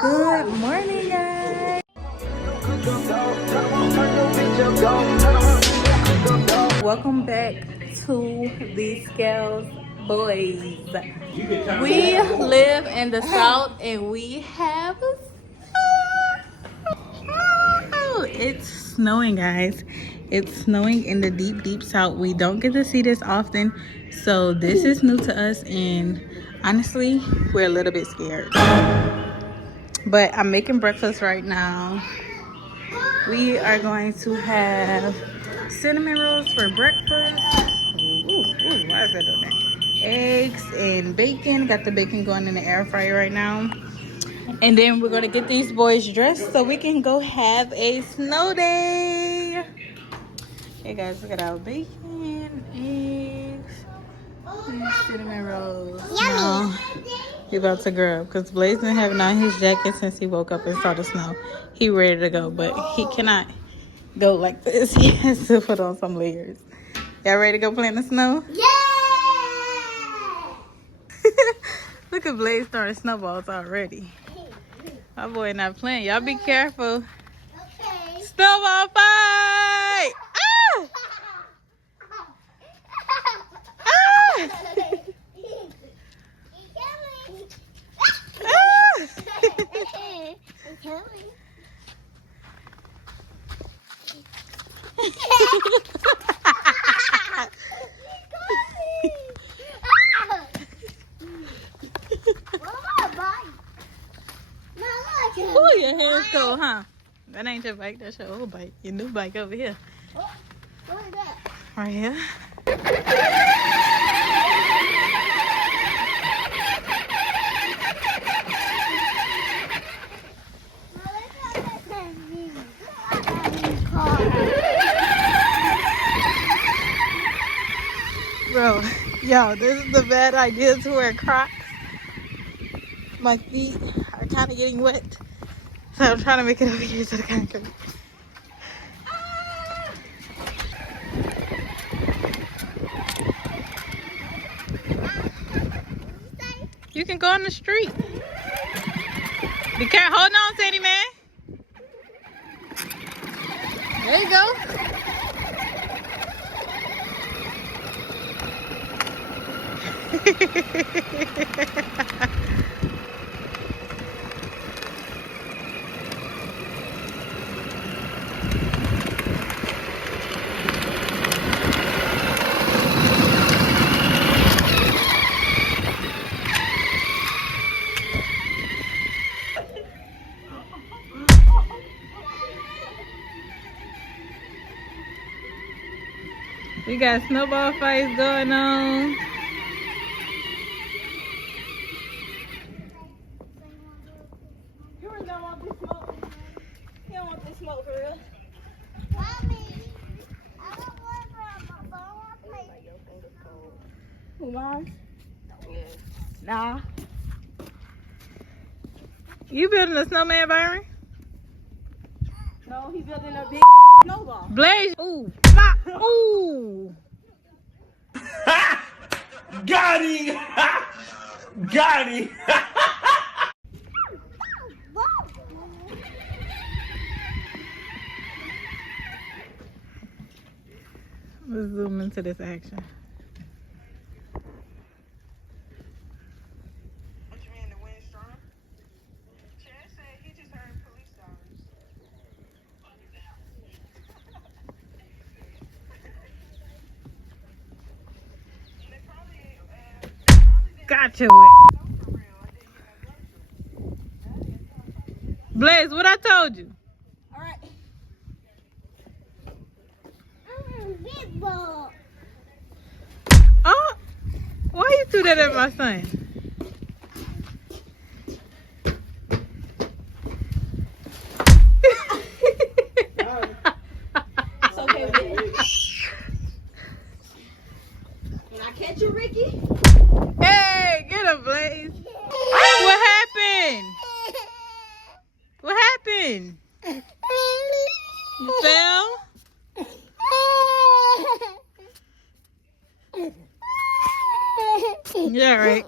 Good morning, guys. Welcome back to the Scales Boys. We live in the South and we have snow. It's snowing, guys. It's snowing in the deep, deep South. We don't get to see this often, so this is new to us, and honestly, we're a little bit scared. But I'm making breakfast right now. We are going to have cinnamon rolls for breakfast. Ooh, why is that doing that? Eggs and bacon. Got the bacon going in the air fryer right now. And then we're going to get these boys dressed so we can go have a snow day. Hey guys, look at our bacon, eggs, and cinnamon rolls. Now, he about to grab because Blaze been having on his jacket since he woke up and saw the snow. He ready to go, but he cannot go like this. He has to put on some layers. Y'all ready to go play in the snow? Yeah! Look at Blaze throwing snowballs already. My boy not playing. Y'all be careful. Okay. Snowball fight! Ah! Ah! Oh, your hair's cold, huh? That ain't your bike, that's your old bike. Your new bike over here. What is that? Right here. Bro, yo, this is a bad idea to wear Crocs. My feet are kind of getting wet, so I'm trying to make it over here to the concrete. You can go on the street. Be careful. Hold on, Sandy man. There you go. We got snowball fights going on. You really don't want this smoke. You don't want this smoke for real. Mommy, I don't want to play. I want to play. Who, mine? Yeah. Nah. You building a snowman, Byron? No, he's building a big snowball. Blaze. Ooh. Pop. Ooh. Got him! Got him! Let's zoom into this action. What you mean, the windstorm? Chad said he just heard police sirens. They probably Gotcha. Blaze, what I told you? all right. Big ball. Oh, why you threw that at my son? It's okay, Ricky. When I catch you, Ricky. Hey, get him, Blaze. What happened? What happened? You fell? Yeah, right.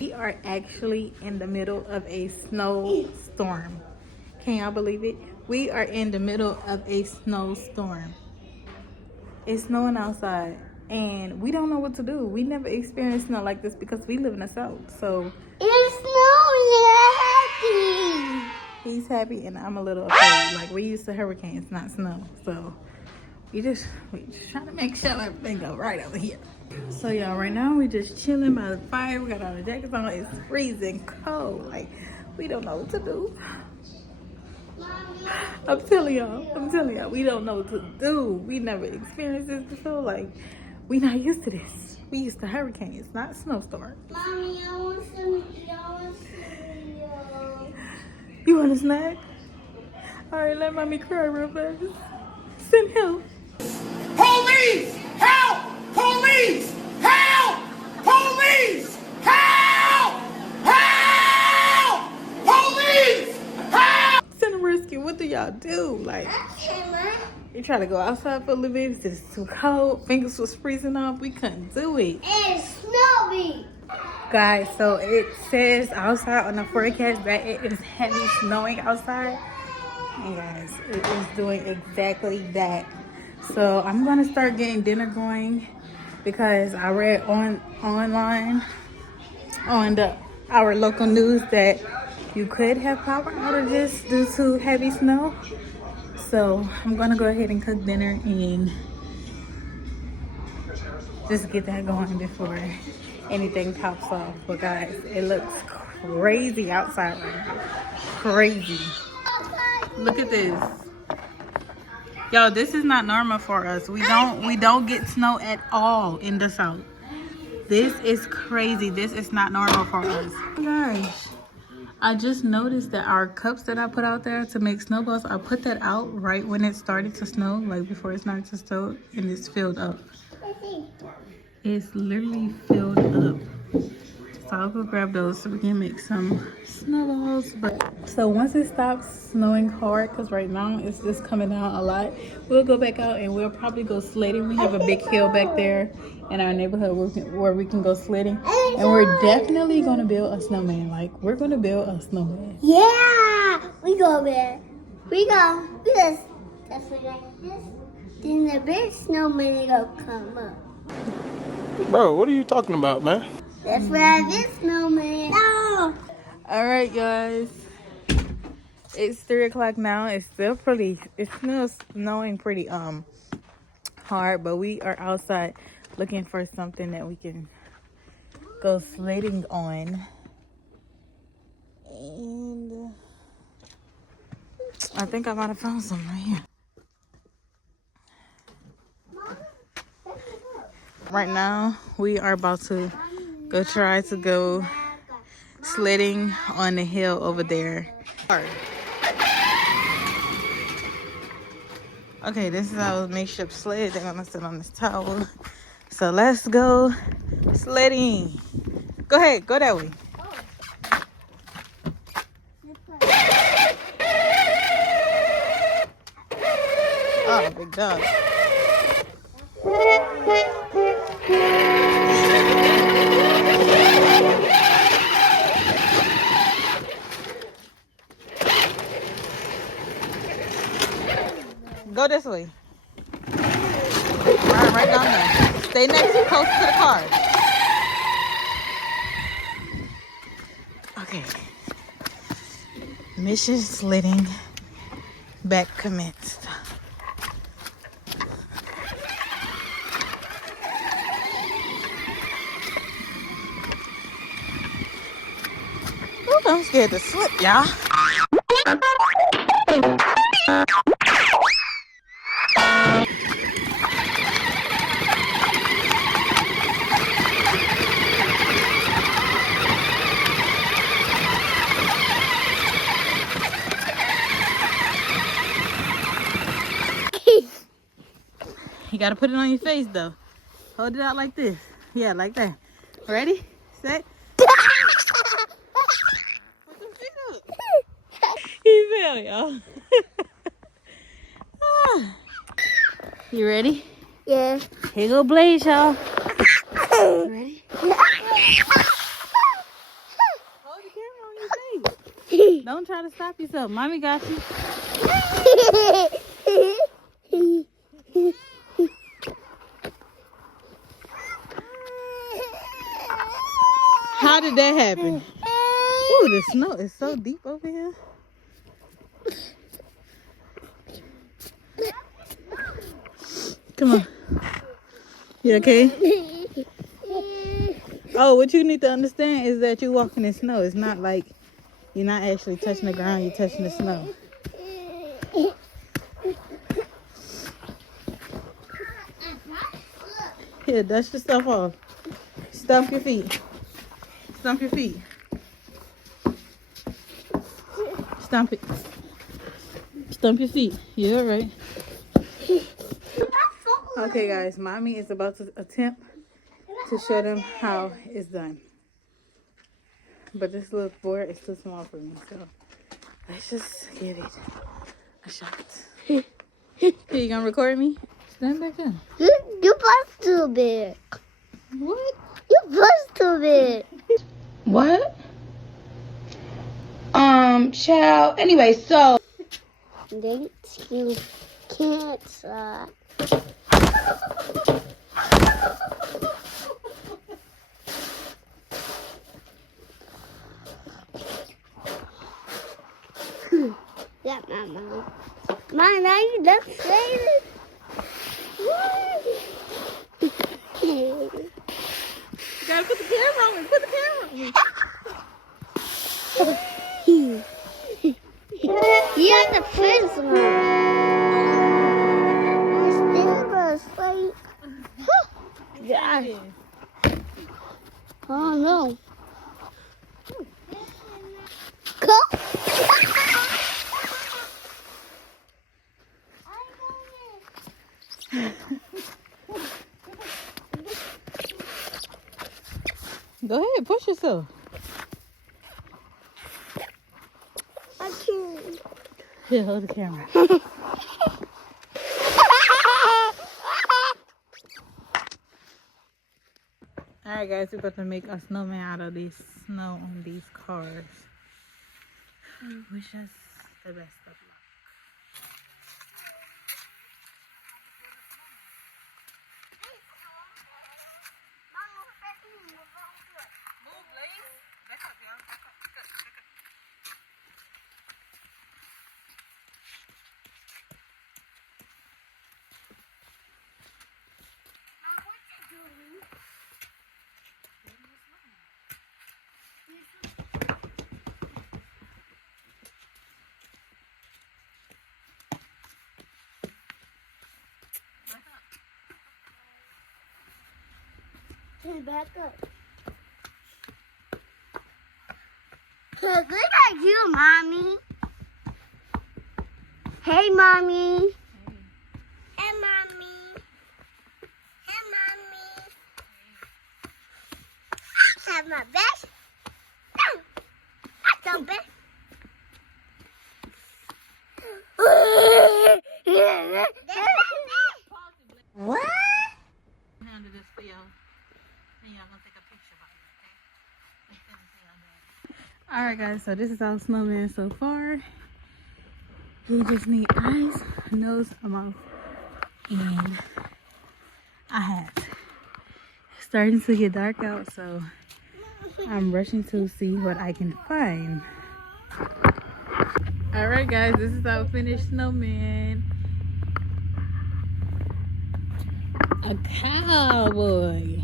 We are actually actually in the middle of a snowstorm. Can y'all believe it? We are in the middle of a snowstorm. It's snowing outside and we don't know what to do. We never experienced snow like this because we live in the south. So It's snowing happy. he's happy and I'm a little afraid. Like, we used to hurricanes, not snow. So we just trying to make sure everything go right over here. So y'all, right now we just chilling by the fire. We got our jackets on. It's freezing cold. Like, we don't know what to do. I'm telling y'all, we don't know what to do. We never experienced this before. Like, we not used to this. We used to hurricanes, not snowstorms. Mommy, I want some cereal. You want a snack? All right, let mommy cry real fast. Send help. Police! Help! Police! Help! Police! Help! Help! Police! Help! Send a rescue. What do y'all do? Like, you try to go outside for a little bit. It's just too cold. Fingers was freezing off. We couldn't do it. It's snowing. Guys, so it says outside on the forecast that it is heavy snowing outside. And guys, it is doing exactly that. So I'm gonna start getting dinner going because I read online on our local news that you could have power outages due to heavy snow. So I'm gonna go ahead and cook dinner and just get that going before anything pops off. But guys, it looks crazy outside right now. Crazy. Look at this. Yo, this is not normal for us. We don't get snow at all in the south. This is crazy. This is not normal for us. Oh my gosh. I just noticed that our cups that I put out there to make snowballs, I put that out right when it started to snow, like before it started to snow, and it's filled up. It's literally filled up. So I'll go grab those so we can make some snowballs. But so once it stops snowing hard, because right now it's just coming down a lot, we'll go back out and we'll probably go sledding. We have a big hill back there in our neighborhood where we can go sledding. And we're definitely going to build a snowman. Like, we're going to build a snowman. Yeah, we go there. We go. Because that's what like this. Then the big snowman is gonna come up. Bro, what are you talking about, man? That's where this snowman. No. All right, guys. It's 3 o'clock now. It's still snowing pretty hard, but we are outside looking for something that we can go sledding on. And I think I might have found some right here. Right now, we are about to try to go sledding on the hill over there. Okay, this is our makeshift sled. They're gonna sit on this towel. So let's go sledding. Go ahead, go that way. Oh, big dog. Go this way. Right down there. Stay close to the car. Okay. Mission sledding back commenced. Ooh, I'm scared to slip, y'all. You gotta put it on your face though. Hold it out like this. Yeah, like that. Ready? Set. Put some feet up. He fell, y'all. You ready? Yeah. Here go Blaze, y'all. Ready? Hold Don't try to stop yourself. Mommy got you. How did that happen? Ooh, the snow is so deep over here. Come on. You okay? Oh, what you need to understand is that you're walking in snow. It's not like you're not actually touching the ground, you're touching the snow. Here, dust your stuff off. Stomp your feet. Stomp your feet. Stomp it. Stomp your feet. Yeah, all right. Okay, guys, mommy is about to attempt to show them how it's done. But this little board is too small for me, so let's just give it a shot. Here, you gonna record me? Stand back up. You bust too big. What? You bust too big. What? Child. Anyway, so. Then you can't slide. Yeah, Mama. Mom, now you done saying it. You gotta put the camera on me. Put the camera on me. You have the first one. I still like. Yeah. Oh no. Go. Go ahead, push yourself. I can't. Here, hold the camera. Alright guys, we're about to make a snowman out of this snow on these cars. Wish us the best of luck. Back up. Look at you, Mommy. Hey, Mommy. Hey, Mommy. Hey, Mommy. I have my best. That's the best. What? Handle this for y'all. And y'all gonna take a picture of it, okay? Alright guys, so this is our snowman so far. He just needs eyes, nose, a mouth, and a hat. It's starting to get dark out, so I'm rushing to see what I can find. Alright guys, this is our finished snowman. A cowboy.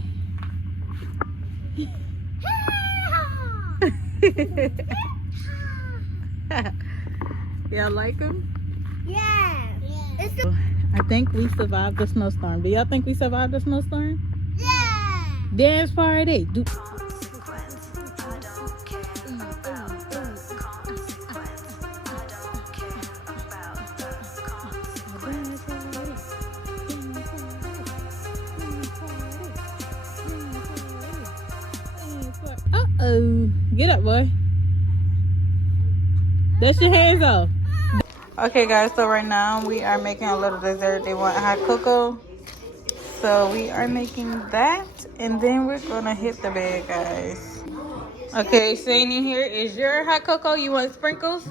Y'all like him? Yeah. I think we survived the snowstorm. Do y'all think we survived the snowstorm? Yeah. Dance party. Uh-oh. Get up, boy. Dust your hands off. Okay, guys, so right now we are making a little dessert. They want hot cocoa. So we are making that, and then we're gonna hit the bed, guys. Okay, saying in here is your hot cocoa. You want sprinkles?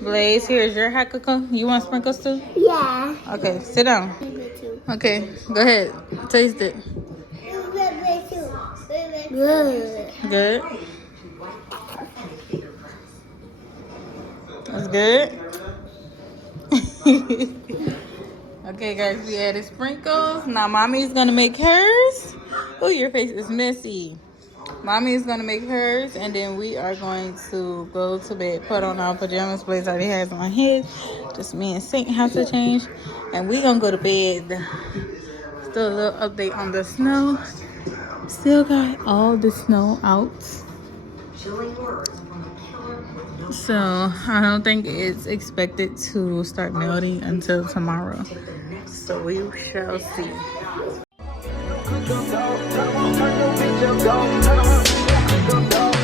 Blaze, here's your hot cocoa. You want sprinkles too? Yeah. Okay, sit down. Me too. Okay, go ahead. Taste it. Good. Good. That's good. Okay, guys, we added sprinkles. Now, mommy's gonna make hers. Oh, your face is messy. Mommy is gonna make hers, and then we are going to go to bed, put on our pajamas. Blaze already has on his. Just me and Saint have to change, and we gonna go to bed. Still a little update on the snow. Still got all the snow out. So I don't think it's expected to start melting until tomorrow. So we shall see.